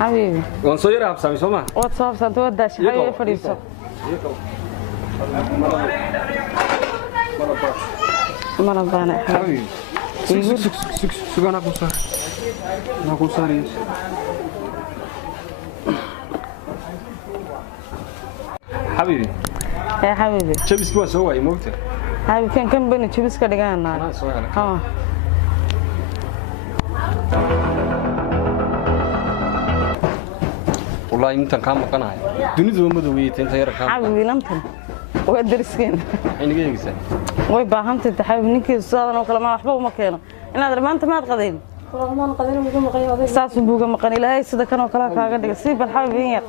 حبيبي وانصيرها بسامي سوما واتساب سنتو داش حبيبي فريسو مرضانا حبيبي سك انا كوسار انا كوساريس حبيبي يا حبيبي جبس كوا سوى موقته حبيبي كان بني جبس كدغانا انا سوى لك ها والله انت كان مقنعي دنيا مدويت انت يا ركان حبيبي نمتن وادرسكين عيني جيسا way baahantay taxaab ninkii saadan oo kala ma waxba uma keeno inaad maanta ma qadeen ma qadeen ugu maqayn saas buuga maqan ilaahay sida kan oo kala kaaga dhiga si bal xabin yar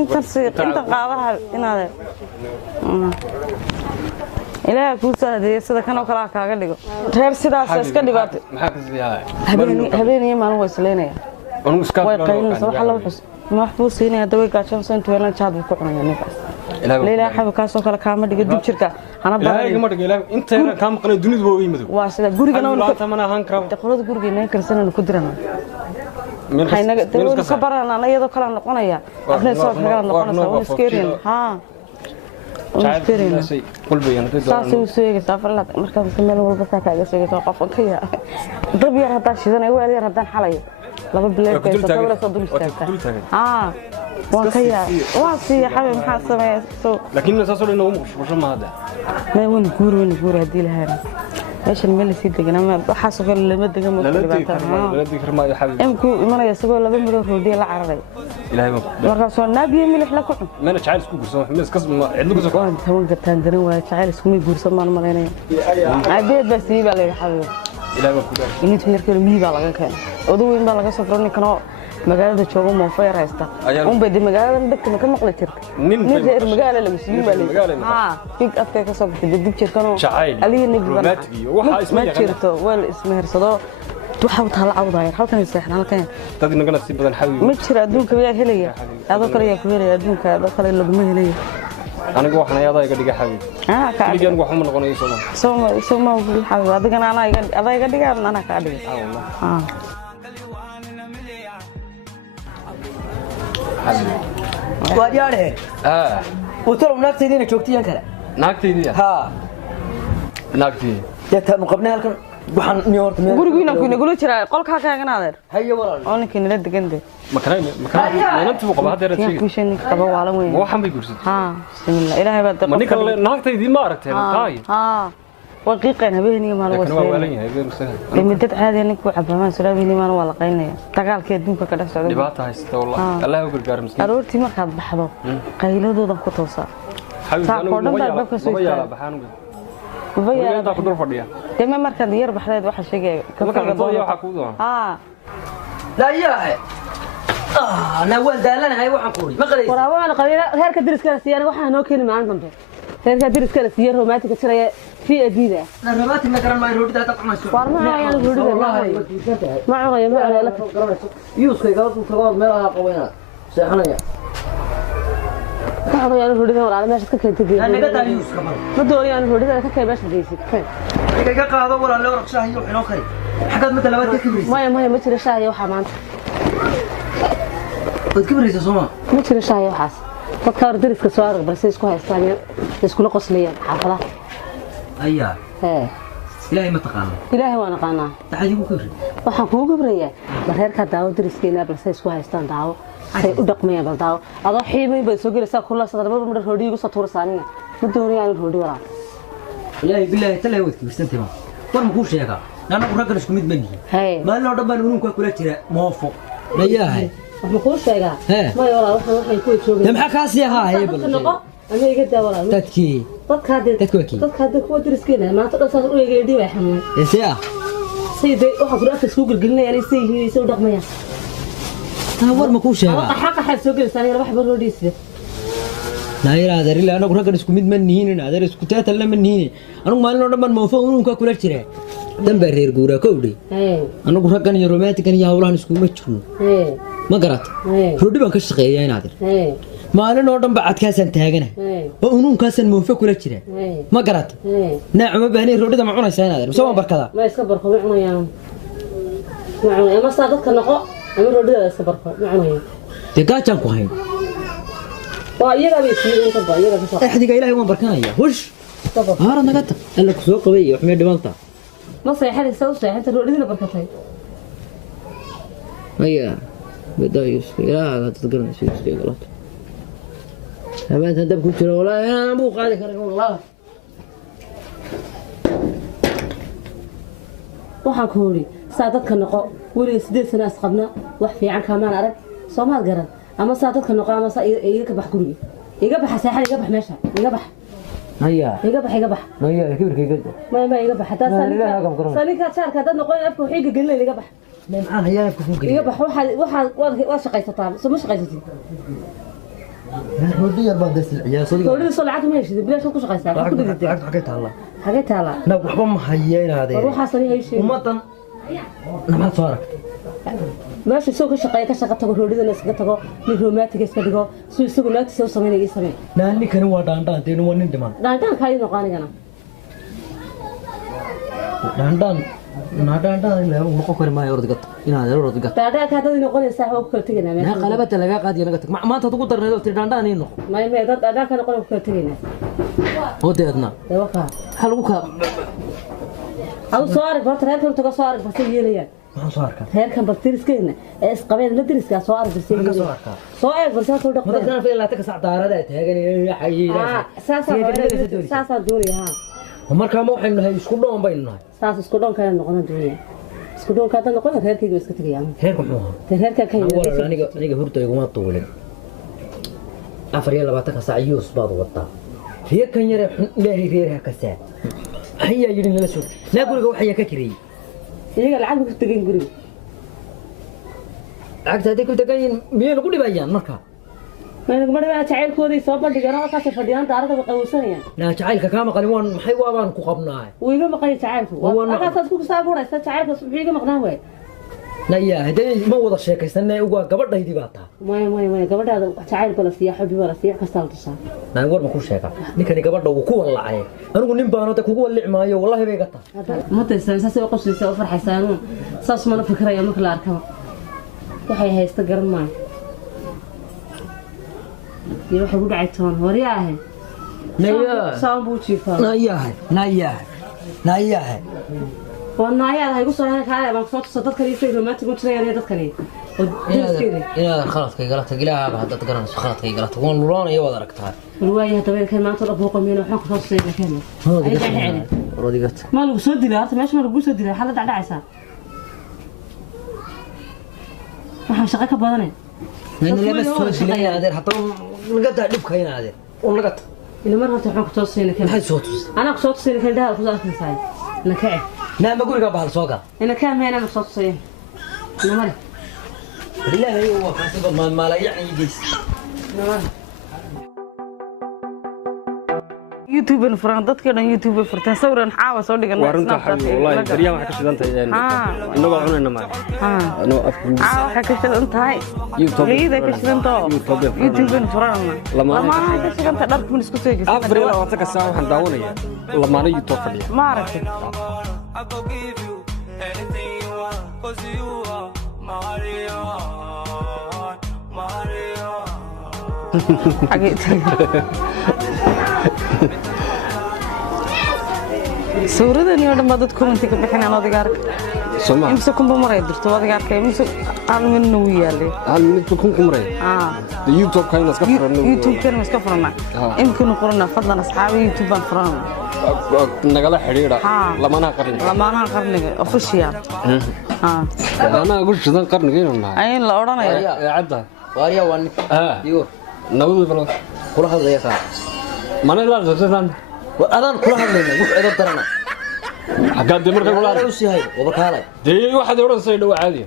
inta qaadaha inaad ilaahay ku saadiyay sida kan oo kala kaaga dhigo reer sidaas iska dhigaatay maxaa ka siyaa habeenii maalin way isleenaya anu iska way qaylin waxa la wuxuu ma waxbuu siinaya daway gaashan santu weelan jaad ku cunaya ninkaas leela xabka kaasoo kala kaama dhiga dib jirka ana baahay ma dhiga ilaahay inta yar ka maqnay dunida boo weey madow waa sida gurigana oo ka mana ahaan karo qolada gurigeena karsan ku dirana haynaga dawlad ka barana iyadoo kala noqonaya afna soo kaga noqonaysa waa iskeerin ha iskeerin qalbiyan saas uu sheegay safarla marka meel walba kaaga sheegay qof ka yaa dab yar hada shidanay weel yar hadan xalay laba bileed ka soo dul istaagay ha وكيا واسي حبيبي maxaa sameeyay laakiin la soo inuu muqsho ma hada ma wani guur hadii la hayn meeshan meel si degan ma waxa soo kale lama degan ma la dikr ma xabiib imku imanaya isagoo laba miro roodiye la cararay ilaahay ma marka soo naabiye milix la ku xun mana jacayl isku gursan wax mees kasma cid lagu soo waan tawan gataan garan waa jacayl isku may gursan ma maleynaya adeed baa si baa la xabiib ilaahay ma ku dhaar inta mirkii miyi baa laga keenay odow in baa laga soo furan kano magaalada joogo ma feeraysta bay magaalada dadka ka maqli jirtay nin reer magaala lagu siin baa ha big afka ka soo baxay dib jirkano aliye nabi waxa isma jirto wal ismeersado waxa uu taala cawdaayar halkan seexan halkan dad nagana si badan xawiyo ma jira adduunka yaa helaya adoo kale yaa ku helaya adduunka adoo kale lagu ma helaya aniga waxaan ayada iga dhiga xawiyo ka dhigan wax ma noqonayo Soma xawiyo adigana ana iga dhiga ana ka dhiga وادياره وترى ناقتينا joogtiyaan kale naagtaydiya ha naagtii jata muqabna halkan waxaan niyoorta meel gurigiina ku nagula jira qolka kaaganaadeen hayo walaal oo ninka nila degande makaraan inantu qaba hadeer tii ku shan qaba waalan weyn waxan bay gursatay ha bismillah ilaahay baa ma ninka naagtaydii ma aragtay qaay ha waqiiqan habeenii ma lagu soo midad caadi ninku cabamaan salaabini ma wala qaynaya dagaalkii adduunka ka dhashay dhibaato haysta wallahi allah u gargaar miskiin aroortii markaad baxdo qayladooda ku toosa Bayada ku dul fadhiya dema markaad yar baxdeed waxa sheegay ka fadhiyo waxa ku doon ha la yahay ana waan daalanahay waxaan ku ma qaleey waraabana qaleey heerka diriska siiyana waxa noo keenay maalin dambe heerka diriska siiyay romantic tiraya fi adida na romantic ma garan ma roodida ta qamayso warma ayaan roodida ma cunaya ma cunaya la yuuskayga uu tago meel aan qawayna seexanaya waxaan ayaan roodida walaal meesha ka keentay anaga taa yuuska ma doonayaan roodida ka kay meesha deysay iga qaado walaal la warqshaha iyo xinoo kay xaqad mid labaad ka kibris ma jira shaahi waxa maanta wad kibris Soma ma jira shaahi waxaas dadka diriska soo arag balse isku haystaan isku la qoslayaan xaafadaha ayaa ilaahay ma taqaan ilaahay waan aqaanaa taxadi ku kibri waxaan ku gibraya reerka daawo diriskeena balse isku haystaan daawo ay u dhaqmayaan bal daawo adoo xiimay bay soo gelaysaa kullu sadarbada mar roodiga soo tuursaaniga ma doonayaan roodi walaal ilaahay billahi talay wad kibirsantii ma war ma ku sheega nana ku ragga isku mid ma yihiin ma loo dhanbaan unuunka kula jira moofo mayahay waxaan ku sheegaa ma walaal waxaan ku joogay maxaa ka sii ahaa bal aniga dawlad dadkii dadka kuwa diriskeena maanta dhasaas u eegay dhibay xanuun eeyaa sidee waxa ku dhaafay isku gilgilinayaan ay sayhiin soo dhaqmayaan war ma ku sheegaa xaq xaq soo gelisaan wax baroodiisay ناير هذا اللي أنا أقول لك اسكو ميد منهين هذا اسكو تات اللي منهين أنا ما لنا دم الموفق ونوكا كل شيء دم برير جورا كودي أنا أقول لك أنا يروماتي كان يهولان اسكو متشون ما قرأت ردي بنك الشقية يا نادر ما لنا دم بعد كاسن تهاجنا ونون كاسن موفق كل شيء ما قرأت نعم بهني ردي دم معنا سنة نادر بس ما بركضا ما يسكبر خو معنا يا ما صادق كنقو أنا ردي يسكبر خو معنا تقاتل كوهين وإياك بيصير أنت بإياك بيصير أحد قايل لي وين بركانية وش هذا نقطة قال لك سوق قوي وحميد دمانطة ما صحيح هذا سوى صحيح أنت رودينا بركتين هيا بدأ يسوي لا لا تتقرن يسوي غلط أنت دب كنت ولا أنا أبوك عليك والله waxaan ku hori saadadka noqo wali 8 sano asqabna wax fiican kaamaan arag Soomaal garan ama saadadka noqo ama iga ka bax guriga iga bax saaxad iga bax meesha iga bax هيا iga bax هيا كبرك يقد ما iga bax hadaa sanika saarka dad noqon afka waxiga galay iga bax ما معان هيا كفوق iga bax waxa shaqaysataa soo ma shaqaysatid ودي يربى دس العيال صدق ولي صل lacag ma heshid bilash ku shaqaysaa lacag xaqeeta Allah xaqeeta Allah na waxba ma hayeen hade ruuxa sariya heshay umadan nama soo arag meesha soo ka shaqo tago roodidana iska tago mid romantic iska dhigo soo isagu naagta soo sameeyay samee naani kan waa dhaandhaan teen waa nin dhiman dhaandhaan kaay noqonayna dhaandhaan ilaa uu noqon karo ma ay ordigato inaad ordigato dhaandhaan ka dad noqonaysa wax ku kala tagaynaa meesha qalabada laga qaadiyo naga tag maanta ugu darneedo tir dhaandhaan in noqon ma dad dhaandhaan ka noqon ku kala tagaynaa hodeedna waka hal ugu ka aw soo arag horta reerkan taga soo arag basay yeelayaan waxaan soo arkaa reerkan baltiriskeena ee isqabeen la diriska soo arag basay soo eeg balsa soo dhaqay madana fi la taka saacadaarada taagan inay xayiira saasa dooriya marka ma waxaynu nahay isku dhoon baynu nahay saas isku dhoon kale noqon doonaya isku dhoon ka noqon reerkayga iska tagayaan reerku muxuu reerka ka yimid aniga hurta iguma tuulin 24 saac yus baad wada reerkan yare ilaahay reeraha ka saa ayaa yidin la soo la guriga waxay ka kiriyay iyaga lacag ku tagay guriga lacagta ku tagay meel lagu dhibayaan marka مالك مرة أتعال كودي صوبا دجانا وقاسة فديان تعرض بقوسانيا. لا تعال ككام قليوان محي وابان كقبناه. ويجا مقاي تعالكو. أنا تصدق سافورة تعالكو بيجا مقناوي. لا يا هدي ما وضع شيء كيسنا يوجا قبل ده يدي بعطها. ما قبل هذا تعال بلا سياح حبي ولا سياح كستان تصار. أنا أقول ما كل شيء كا. نكني قبل ده وكوا الله عليه. أنا أقول نبى تكوا اللي معايا والله بيقطع. متى سنسى وقش لسه وفر حسانون. صاص ما نفكر يوم كل أركان. وحي هيستقر معي. يروح يقول عيتون ورياه نياه سامبوتشي فا نياه والنايا هاي قصة هنا كاره ما صوت صدق كلي في رومات قلت لي أنا دكني إيه خلاص كي قلت قلها بعد تقرن خلاص كي قلت وان لون يوا دركتها الرواية تبين كان ما طلب فوق منه حق خاص زي كان رودي قلت ما لو سود لي أنت ماشي ما لو سود لي حلا دعدا عسى ما شقك بدني لأنه لما سود لي هذا حتى نقطع دبك هنا هذا ونقطع إنه مرة تحرك توصيني كان هاي صوت أنا صوت صيني كان ده خذ أكل ساي أنا كعب لا ما أقول قبل سوقا أنا كام هنا صوت صيني أنا مرة بالله هو حاسب ما لا يعني يجلس أنا مرة يوتيوب فران dadka يوتيوب فرتان sawran xaawa soo dhigan warinta xabi wallahi bariya waxa ka shidan tahay inaga cunayna ma ano afku waxa ka shidan tahay youtube ka shidan youtube فران lama ka shidan ta dharku isku soo jeesto afri la wata ka saa waxaan daawanaya lamaana youtube fadhiya ma aragtay sawirada iyo dhammaan dadku inta ka bixinaan adiga ark Soomaa imse kun maray dirto adiga arkay imse hal min uu yaalay hal min kun maray youtube kan iska furano youtube kan iska furana imkanu qorna fadlan asxaabi youtube baan furana nagala xiriira lamana qarniga official ana ugu shidan qarniga inuu ay la oranayo cadda waariya waan iyo nabadu bal kula hadlaya ka mana la dadsan adaan kula hadlayna wax edo darana xaqad markay kula hadlay u sihay waba kaalay deey waxaad oran say dhaw caadi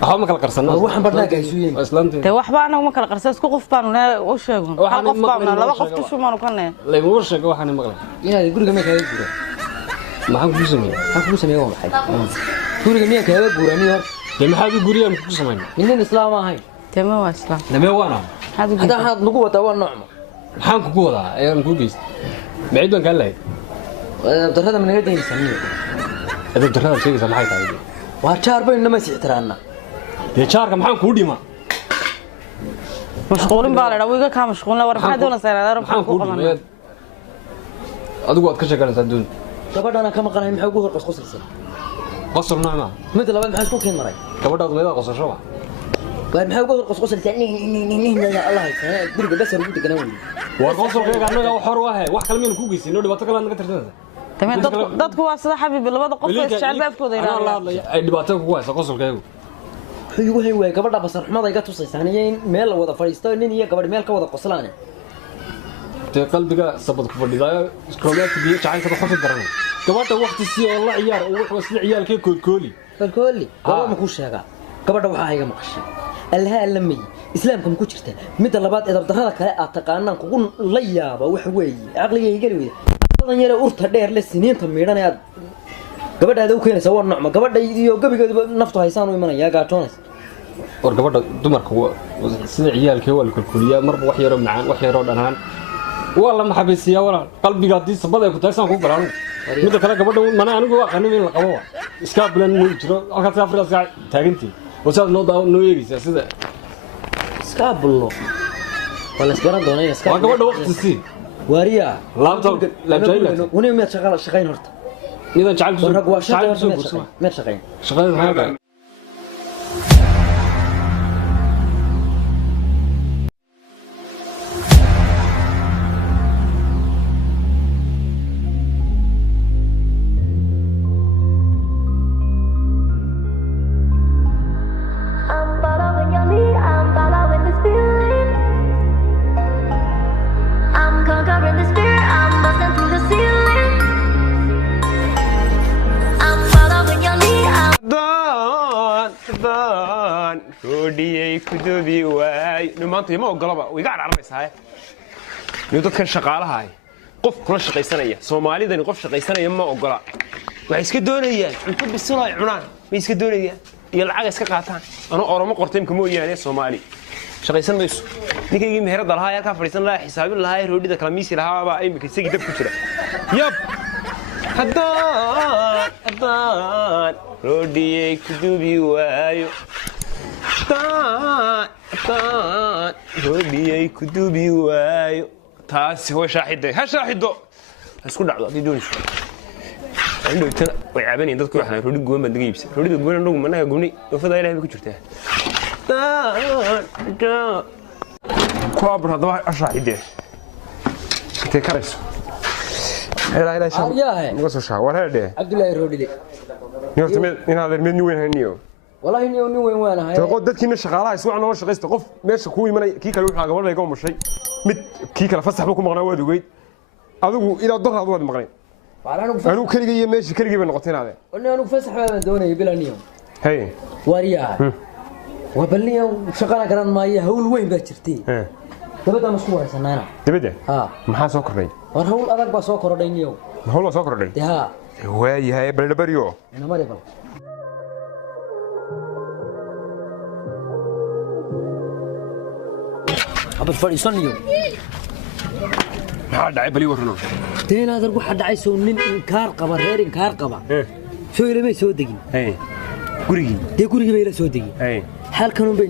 waxba ma kala qarsanaa waxaan barnaamijka isuuyeen islaamta te waxba anagu ma kala qarsan isku qof baanu u sheegun hal qof baanu laba qof tushumaanu kanay laygu sheego waxaan maqlay inaad guriga ma kaaga guura maxaan ku sameeyay waxay guriga miyaa kaaga guurani hor de maxaad guriyaan ku sameeyay nin islaam ahayn tema waa islaam lama waana hada had nagu wada waa noocma maxaan ku wadaa ayaan ku geystay بعيد بان قال لي درada ma naga deynaysaa هذا درada sheegaysa maxay tahay waa jaar bay inama sixtiraana de jaarka maxaan ku dhima mashquulin baa la wiiga ka mashquulna war maxaa doonaysaa inaad maxaan ku qabanay adigu aad ka sheeganaysaa doon gabadhana kama qanahay maxay ugu hor qosqosaysaa qosol nacma mid labaad maxay ku keen maray gabadhaad meeda qosasho waa maxay ugu hor qosqosaysaa Allah haysan guriga basar ugu deganaa weey waa qosolkayga anaga xor waahay wax kale meel ku geysino dhibaato kale naga tirtada tamam dadku waa sida xabiib labada qof ee shacabkooda ilaahay ay dhibaato ku hayso qosolkaygu wuxuu yahay way gabadha basar xumada iga tusaysan in meel la wada fariisto nin iyo gabadh meel ka wada qoslaan te qalbiga sabad ku fadhidaa iskoobaadka biyo jacaylka xafid daranay gabadha waqti si oo la ciyaar oo wax wasla ciyaalkee koolkooli gabadha ma ku sheega gabadha waxa ay iga maqashay allaha allamay islaamka ma ku jirta mid labaad edab darrada kale aad taqaanaan kugu la yaaba wax weey aqligayga gali weey badan yare urta dheer la siniinta miidhanaad gabadhaada u keenaysa waa nocma gabadha iyo gabigeedu naftu haysaan u imanaya gaatoonaysa war gabadha dumarka sida ciyaalkee waa la kulkuliyaa marba wax yaro macaan wax yaro dhanaan waa la maxabisiyaa wala qalbiga hadii sabada ku taagsan ku galaan mid kale gabadha mana anigu waa qanin la qabo iska bilan ma jiro halka Afrika taagantii wasaad noo yeegaysa sida iska bullo wala isbaran doonay iska waa gabadha waqti si wariya laabta la jayla wani ma shaqayn horta nidan jacayl ma shaqayn maanta ma ogolaba way gaar armaysaa ee dadkan shaqaalaha ay qof kula shaqaysanaya Soomaalidani qof shaqaysanaya ma ogola waxay iska doonayaan inta bisilay cunaan way iska doonayaan iyo lacag iska qaataan ana oromo qorteen kuma yaanay Soomaali shaqaysan mayso ninkaygi meherada lahaa ka fariisan lahaa xisaabin lahaa roodida kala miisi lahaa baa ay imika isagii dab ku jira yab haddaan roodiyay ku duubi waayo roodiyay ku duubi waayo taasi way shaaxiday ha shaaxido isku dhacdo hadii doonayso عندو تنا ويعبني dadku waxaan roodi goon baan diga iibsan roodida goon anagu managa gooni dofada ilaahay ku jirtaa كوابر هذا أشاهده تكرس لا لا شو نقص شو ورهده عبد الله الرودي نيوت من هذا من وين هنيو والله نيو وين وانا تقول دتك إن شغالة يسوع أنا شغلت قف ماشي كوي من كيك لو حاجة قبل ما يقوم شيء مت كيك لفسح لكم مغنى وادي ويد هذا إلى الظهر هذا وادي مغنى أنا كل جي ماشي كل جي بنقطين هذا أنا فسح ما دوني يبلا نيو هاي واريا وبلني شغالة كران مايا هول وين بتشرتي دبدا مسكورة سنانا دبدا maxaa soo kordhay war hawl adag ba soo kordhay niyow hawl soo kordhay ها way hay balbariyo ina mari bal abad fadhiisan niyow maxaa dhacay bali warno deena dar waxa dhacay soo nin inkaar qaba reer inkaar qaba soo ilmay soo degin gurigi bay la soo degin halkan bay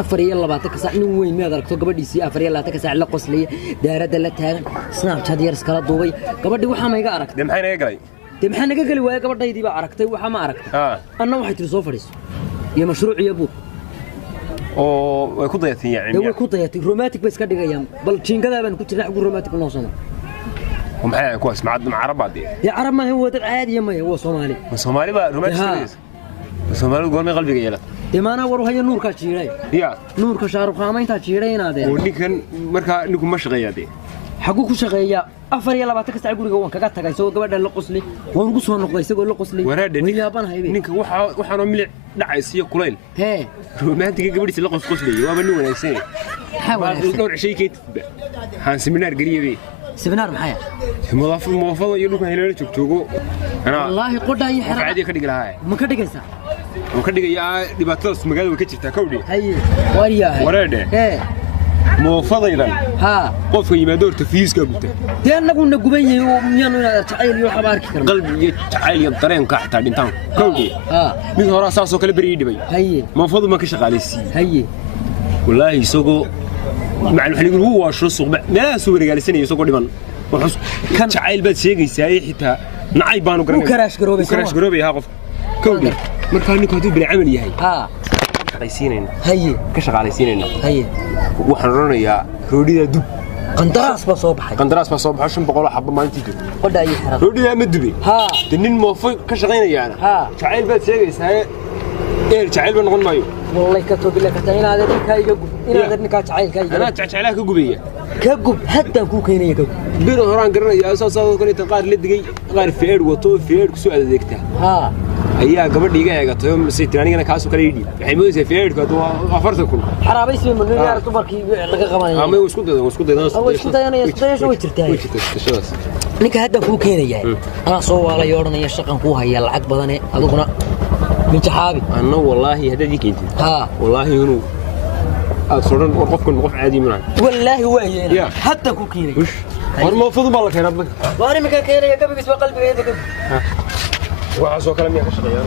afar iyo 20 ka saac nin weyn ma aragto gabadhiisii afar iyo 20 ka saac la qoslay daarada la taagan snapchat yar iskala duubay gabadhi waxa ma iga aragtay maxay naga galay maxay naga gali waay gabadhaydii ba aragtay waxa ma aragtay anna waxay tiri soo fadhiiso iyo mashruuc iyo buug oo way ku dayatay yaani way ku dayatay romantic bay iska dhigayaan bal jiingada baan ku jirnaa ugu romantic noo sano ومحي كويس مع عربادي يا عرب ما هو عادي ما هو صومالي صومالي بقى رومانسي صومالي قول قلبي جيله دمانا ورو هي نور ka jiiray يا نور ka shaaruq qaamaynta jiiraynaade oo ninkan marka ninku ma shaqeeyade حقوق شقية أفر يلا بعتك استعجل جوان كجت تجاي سوى قبل اللقصلي ونقص ونقضي سوى اللقصلي ورادة ويا بنا هيبي نينك وحنا ملع دعيسية قليل هي ما أنت قبل تلقص قصلي وابنو ولا شيء حاول نور شيء كيت هان سمينار قريبي سمينار محيا موظف يلوك هيلان تكتوجو أنا والله قد هي حرام عادي كدي لها ما كدي كيسا وكدي يا دباتوس مجال وكتير كودي هي وريا ورادة هي موظف يلا ها قف يمدور تفيز كبته دي أنا قلنا قبيه وميانو تعيل يروح أبارك كرم قلب يتعال يبطرين كحتى بنتان كودي من هو راسه كل بريد بي هي موظف ما كشغال السي هي والله يسوقوا مع الحليق هو شو السوق لا سوق رجال سنة يسوقوا دمان وحس كان تعال بس شيء يساعي حتى نعي بانو وكراش قروبي وكراش قروبي ها قف كودي مركان كاتب بالعمل يهي ها شغالين هي كشغالين هي وحنرنا يا رودي دب قندراس بصوب قندراس بصوب عشان بقول حبة ما انتي قد أي حرام رودي مدبي ها تنين موفق كشغالين يعني ها تعال بس شيء يساعي إيه تعال بنقول مايو والله كتب لك تاني هذا كاي جب هذا نكاح تعال كاي أنا تعالها كجوبية كجب حتى كو كيني يجب بيرو هران قرنا يا أساس كوني تقار لدقي غير فير وطو فير كسؤال ذيكته ها أيها قبل دقيقة يا قطعهم سيتراني أنا كاسو كريدي حيموت فير كدوا أفرتكم حرابي اسمه من يا رتبركي لقى قمانية ما وسكوت ده وسكوت ده أول شو ده أنا يستطيع شو يترتاح نك هذا كو كيني يعني أنا صو على يورنا يشقن كو هي العقب بدني أدوكنا من شحابي أنا والله هذا ديك أنت ها والله ينو أصلاً وقف عادي منك والله هو هي حتى كو كيني وش والمفروض بالله كان ربك وأنا مكان كيني يا قبل بس قلبي يدك وعسوا كلام يا كشغيان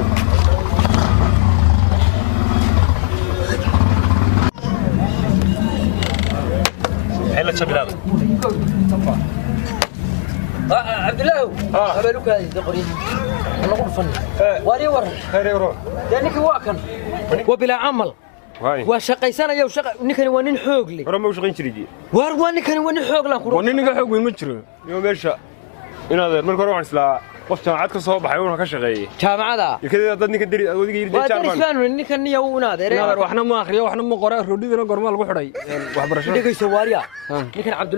حيلا تشبي هذا عبد الله قبلوك هذه دقري أنا أقول فن واري ورا خير يروح لأنك واكن وبلا عمل وشقي سنة يو شق نكني ونين حوق لي ورا ما وشقين شريدي ونكني ونين حوق لك ونين حوق وين متشرو يوم ايش إن هذا من كروان إسلا قف جامعات كصوب حيوان كشغي جامعة ذا يكذا ضدني كدري أودي يرد شاربان وادري نكني يو نادر وإحنا ما أخري وإحنا ما قرأ ردينا قرما القحري وحبرشة دقي سواريا نكن عبد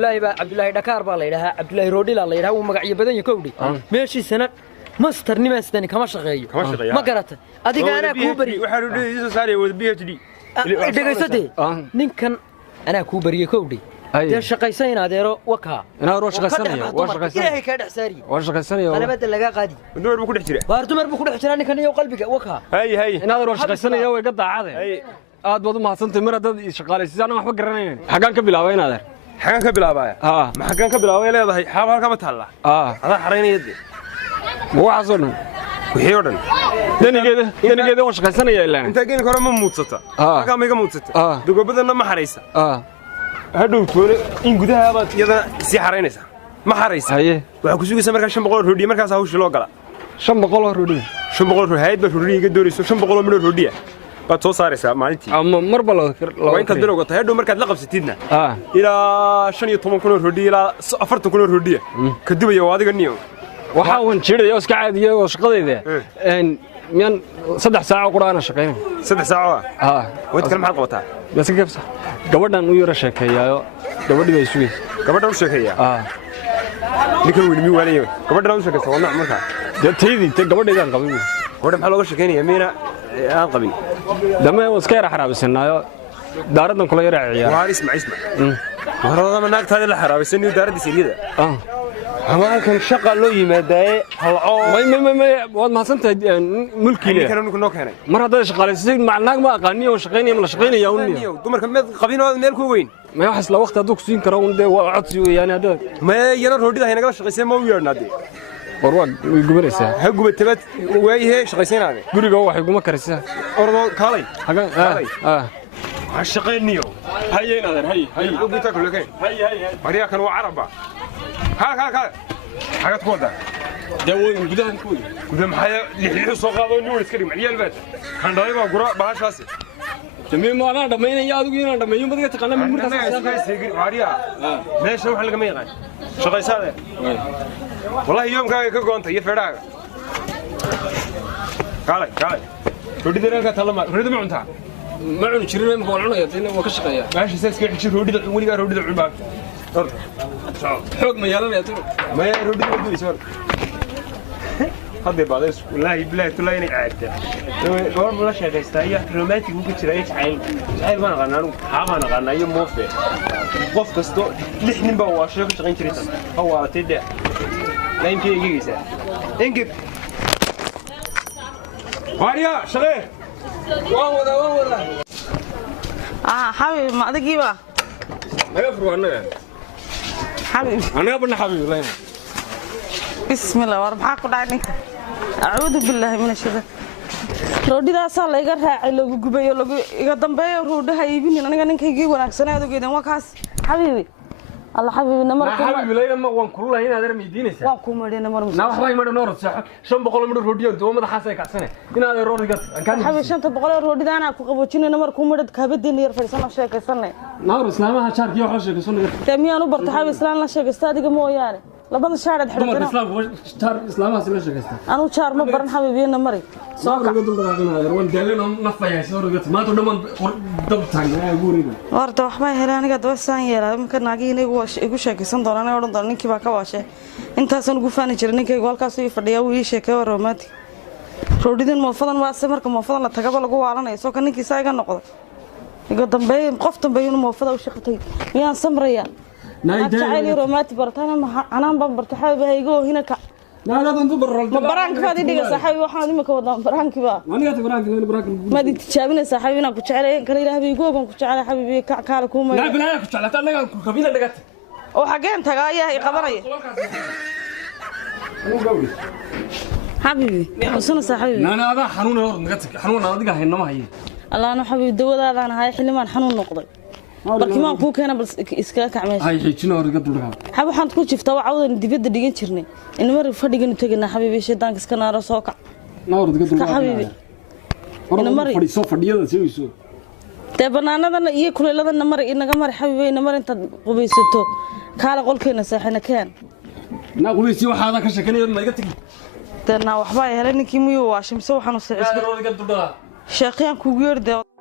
الله دكار بالله لها عبد الله رودي الله لها ومقعي بدن يكودي ماشي سنة ماستر نماس تاني كما شغي ما قرأت أديك أنا كوبري وحرودي يسوع ساري ودبيه تدي دقي سدي نكن أنا كوبري يكودي ده شقيسين هذا وكها أنا أروح شقيسانية إيه كده حساري وشقيسانية أنا بدل لقى قادي ندور بكل حجرة باردمر بكل حجرة كان يو قلبك وكها هاي أنا أروح شقيسانية ويقطع عادي aad wad mahadsantahay mar haddaad shaqaalaysiisaan waxba garanayeen xagaan ka bilaabay inaad xagaan ka bilaabay ma xagaan ka bilaabay leedahay xaab halka ma taala ada xareynayad waxaasoo dhan wixii oo dhan danigeeda waan shaqaysanaya ilaa inta geeni hore ma muudsata halka ma iga muudsata dugobadana ma xareysa hadhow toole in gudaha baad iyada si xareynaysa ma xareysa waxa ku sugaysa markaa 500 roodhi markaas hawsha loo gala 500 roodhi 500 roodhi ba roodhi iga doorayso 500 midho roodhi baad soo saaraysaa maalintii ama marba la waa inta bilowga tahay hadhow markaad la qabsatidna ilaa 15,000 roodhi ilaa 40,000 roodhi ka dibaya waa adiga niyo waxa wan jiray iska caadiyo oo shaqadeyda miyaan 3 saac quraana shaqeynay 3 saac wad kale maxaad qabataa bas gabsa gabadhan u yara sheekeeyayo gabadhii bay sugaysaa gabadhan u sheekeeyaa ninka weyn mi walayo gabadhan u sheekaysaa waa nooc markaa taydii gabadheedan qabin gabadhan maxaa looga sheekeynayaa miina aan qabin dama iska yara xaraabisanayo daaradan kula yara ciyaar waa isma warada ma naagtaada la xaraabisanayo daaradii siriyada ama halkan shaqa loo yimaadaaye halco may waad mahadsantahay mulkiile kana noo keenay mar hadda shaqaalaysiin macnaag ma aqaaniyo shaqeynaya ma shaqeynaya uniyo dumarka mid qabinoo meel ku weyn ma wax isla waqti haduu ku siin karo undee waa codsi weeyaan hadda ma yana roodida hayna gala shaqeysay ma u yeernaade warwaan way gubanaysaa ha gubatabad waayahay shaqeysanaade guriga waxay guma karaysaa ordo kaalay hagan ha shaqeyniyo hayeen adeer hay ubita kulakay hay mariya kan waa caraba ها حاجات كودا داوين قدام كوي قدام حياة لحية سوق هذا نور تكرم عيال البيت كان ضايبه قراء بهاش راسي تمام انا دمين يا ادوين دمين بدك تقنن من مركز سيجري واريا ليش روح لك ما يغان شقي ساده والله يوم كاي كغونتا يفداغ قالي رودي درنك تلما رودي ما عنتا ما عن جيرين ما قولنا يا تين waa ka shaqeeya ماشي سيسكي xijir roodida waliga roodida cunbaa حكم يلا يا ترى ما يرد يقول شو هذا بعض والله بلا تلاقيني قاعد دور ولا شيء استايا رومانتيك ممكن تلاقي عيل ما نغنى حما نغنى يوم موفي قف كستو لحن بوا شيء شغين تريتا هو تدع لا يمكن يجي انقب واريا شغير واه حبيبي ما ادقي بقى ما يفرق عنك حبيبي انا ابن حبيبي والله بسم الله واربعك ودعينك أعوذ بالله من الشيطان رودي دا صار لا يقرأ على جوجبي ولا يقدم بيا رودي هايبيني أنا كان كيجي وأنا سنة هذا كده وكاس حبيبي الله حبيبي نمر حبيبي لا لما وان كلنا هنا هذا ميدينه وان كومري نمر نا waxbay ma noor sax shan boqol mar roodiyo doomada xaasay ka sane inaad roodiga kan حبيبي شنت بقول رودي أنا أكو قبوتشيني نمر كومري كابدين يرفع شيء كسنة نور إسلامها شارك يوم حشة كسنة تمي أنا برت حبيبي إسلام لا شيء استادي كمو يعني لبنا شارد دمر حرتنا إسلام شار إسلامها سلا شيء كسنة أنا شار ما برن حبيبي نمري سوكا روان دلنا نفيا سورة ما تدمن دب ثاني أقولي ورد وحبا هلاني قد وسان يلا ممكن ناقيني يقول شيء كسن دورنا ورد دورنا كي باكا واشه أنت أصلا قفاني جرني كي قال كاسي فديا ويشة كوروماتي رودين موفضن واسمر كموفضن لا تقبل قوة على ناس وكان كي سايق النقطة يقدم بين قفتم بين موفضة وشختي يا سمريا تعالي روماتي برتانا أنا بمبرت حبيبي هيجو هنا ك لا تنتظر برانك هذه دقيقة صاحبي وحنا دي مكودان برانك بقى أنا قلت برانك ما دي تشابين صاحبي أنا كنت على كان يلا هبيجو كنت على حبيبي كالكوم لا بلا كنت على تلا قبيلة دقت وحاجين تجايا يقبرني حبيبي حسنا صاحبي أنا هذا حنون هور نقتك حنون أنا دقة هنا ما هي الله أنا حبيبي دوا هذا أنا هاي حلمان حنون نقضي لكن ما كوك أنا بس إسكاك عماش هاي حيتشنا هور قد لها حبي حنت كل شفت وعوض دبيد دقيقة شرني إنه مرة فرق إنه تجينا حبيبي شيطان كسكنا راسوكا نور قد لها حبيبي إنه مرة فري صوف فردية سوي سو تبنا أنا ذا إيه كل هذا النمر إنه كمر حبيبي نمر أنت قبيستو كلا قول كنا ساحنا كان نا قبيستي واحد هذا كشكني ما يقتك تنا وحباي هلني كيميو واشم سو حنو لا نور قد لها شاقيان كوغير ده